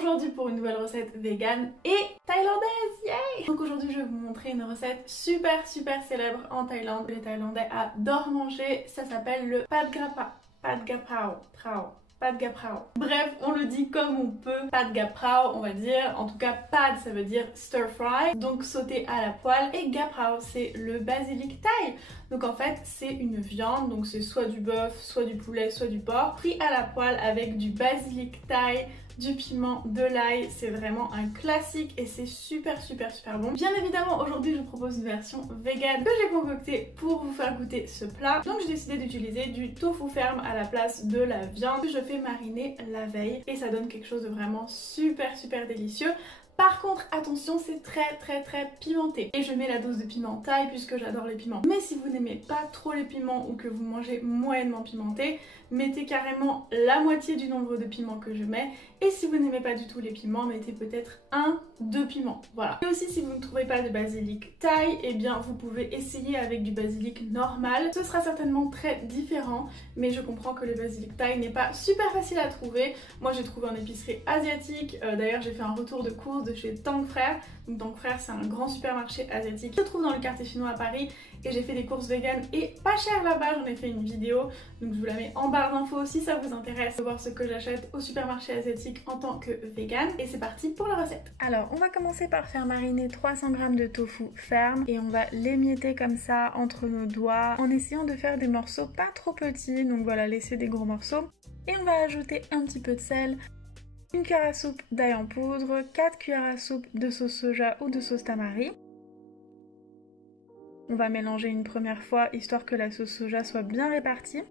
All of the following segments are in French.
aujourd'hui pour une nouvelle recette vegan et thaïlandaise, yay! Donc aujourd'hui je vais vous montrer une recette super célèbre en Thaïlande. Les Thaïlandais adorent manger, ça s'appelle le Pad Gà Prao. Bref, on le dit comme on peut, Pad Gà Prao on va dire. En tout cas, pad ça veut dire stir fry, donc sauté à la poêle, et Gà Prao c'est le basilic thaï. Donc en fait c'est une viande, donc c'est soit du bœuf, soit du poulet, soit du porc, frit à la poêle avec du basilic thaï, du piment, de l'ail. C'est vraiment un classique et c'est super bon. Bien évidemment aujourd'hui je vous propose une version vegan que j'ai concoctée pour vous faire goûter ce plat. Donc j'ai décidé d'utiliser du tofu ferme à la place de la viande que je fais mariner la veille et ça donne quelque chose de vraiment super délicieux. Par contre, attention, c'est très pimenté. Et je mets la dose de piment thaï puisque j'adore les piments. Mais si vous n'aimez pas trop les piments ou que vous mangez moyennement pimenté, mettez carrément la moitié du nombre de piments que je mets. Et si vous n'aimez pas du tout les piments, mettez peut-être 1-2 piments. Voilà. Et aussi, si vous ne trouvez pas de basilic thaï, eh bien vous pouvez essayer avec du basilic normal. Ce sera certainement très différent, mais je comprends que le basilic thaï n'est pas super facile à trouver. Moi j'ai trouvé en épicerie asiatique. D'ailleurs j'ai fait un retour de course de chez Tang Frères. Donc Tang Frères c'est un grand supermarché asiatique qui se trouve dans le quartier chinois à Paris et j'ai fait des courses vegan et pas cher là-bas, j'en ai fait une vidéo donc je vous la mets en barre d'infos si ça vous intéresse de voir ce que j'achète au supermarché asiatique en tant que vegan. Et c'est parti pour la recette. Alors on va commencer par faire mariner 300 g de tofu ferme et on va l'émietter comme ça entre nos doigts en essayant de faire des morceaux pas trop petits, donc voilà, laisser des gros morceaux. Et on va ajouter un petit peu de sel, une cuillère à soupe d'ail en poudre, 4 cuillères à soupe de sauce soja ou de sauce tamari. On va mélanger une première fois histoire que la sauce soja soit bien répartie.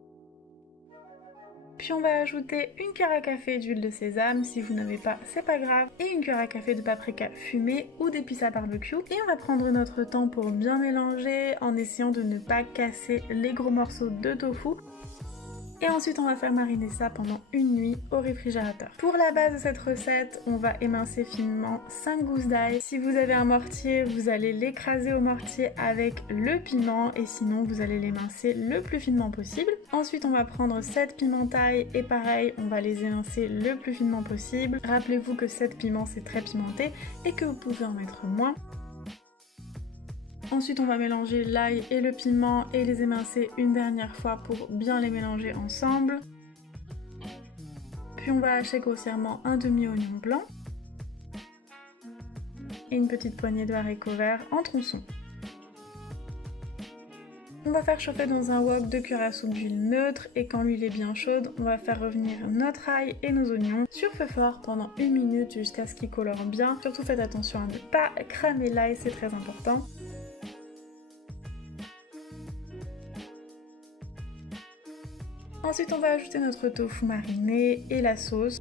Puis on va ajouter une cuillère à café d'huile de sésame, si vous n'avez pas, c'est pas grave, et une cuillère à café de paprika fumé ou d'épices à barbecue. Et on va prendre notre temps pour bien mélanger en essayant de ne pas casser les gros morceaux de tofu. Et ensuite on va faire mariner ça pendant une nuit au réfrigérateur. Pour la base de cette recette, on va émincer finement 5 gousses d'ail. Si vous avez un mortier, vous allez l'écraser au mortier avec le piment et sinon vous allez l'émincer le plus finement possible. Ensuite on va prendre 7 piments thaï et pareil, on va les émincer le plus finement possible. Rappelez-vous que 7 piments c'est très pimenté et que vous pouvez en mettre moins. Ensuite on va mélanger l'ail et le piment et les émincer une dernière fois pour bien les mélanger ensemble. Puis on va hacher grossièrement un demi-oignon blanc et une petite poignée de haricots verts en tronçons. On va faire chauffer dans un wok 2 cuillères à soupe d'huile neutre et quand l'huile est bien chaude, on va faire revenir notre ail et nos oignons sur feu fort pendant 1 minute jusqu'à ce qu'ils colorent bien. Surtout faites attention à ne pas cramer l'ail, c'est très important. Ensuite on va ajouter notre tofu mariné et la sauce.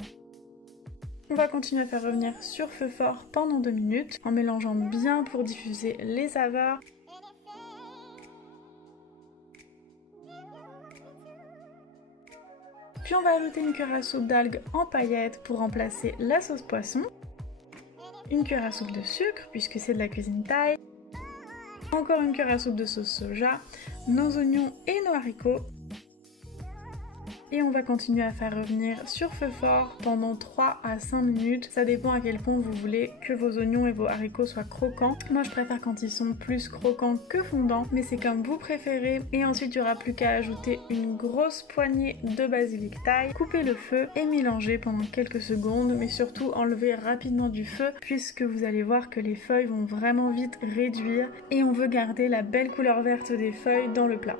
On va continuer à faire revenir sur feu fort pendant 2 minutes en mélangeant bien pour diffuser les saveurs. Puis on va ajouter une cuillère à soupe d'algues en paillettes pour remplacer la sauce poisson. Une cuillère à soupe de sucre puisque c'est de la cuisine thaï. Encore une cuillère à soupe de sauce soja, nos oignons et nos haricots. Et on va continuer à faire revenir sur feu fort pendant 3 à 5 minutes. Ça dépend à quel point vous voulez que vos oignons et vos haricots soient croquants. Moi je préfère quand ils sont plus croquants que fondants, mais c'est comme vous préférez. Et ensuite il n'y aura plus qu'à ajouter une grosse poignée de basilic thaï, couper le feu et mélanger pendant quelques secondes, mais surtout enlever rapidement du feu puisque vous allez voir que les feuilles vont vraiment vite réduire et on veut garder la belle couleur verte des feuilles dans le plat.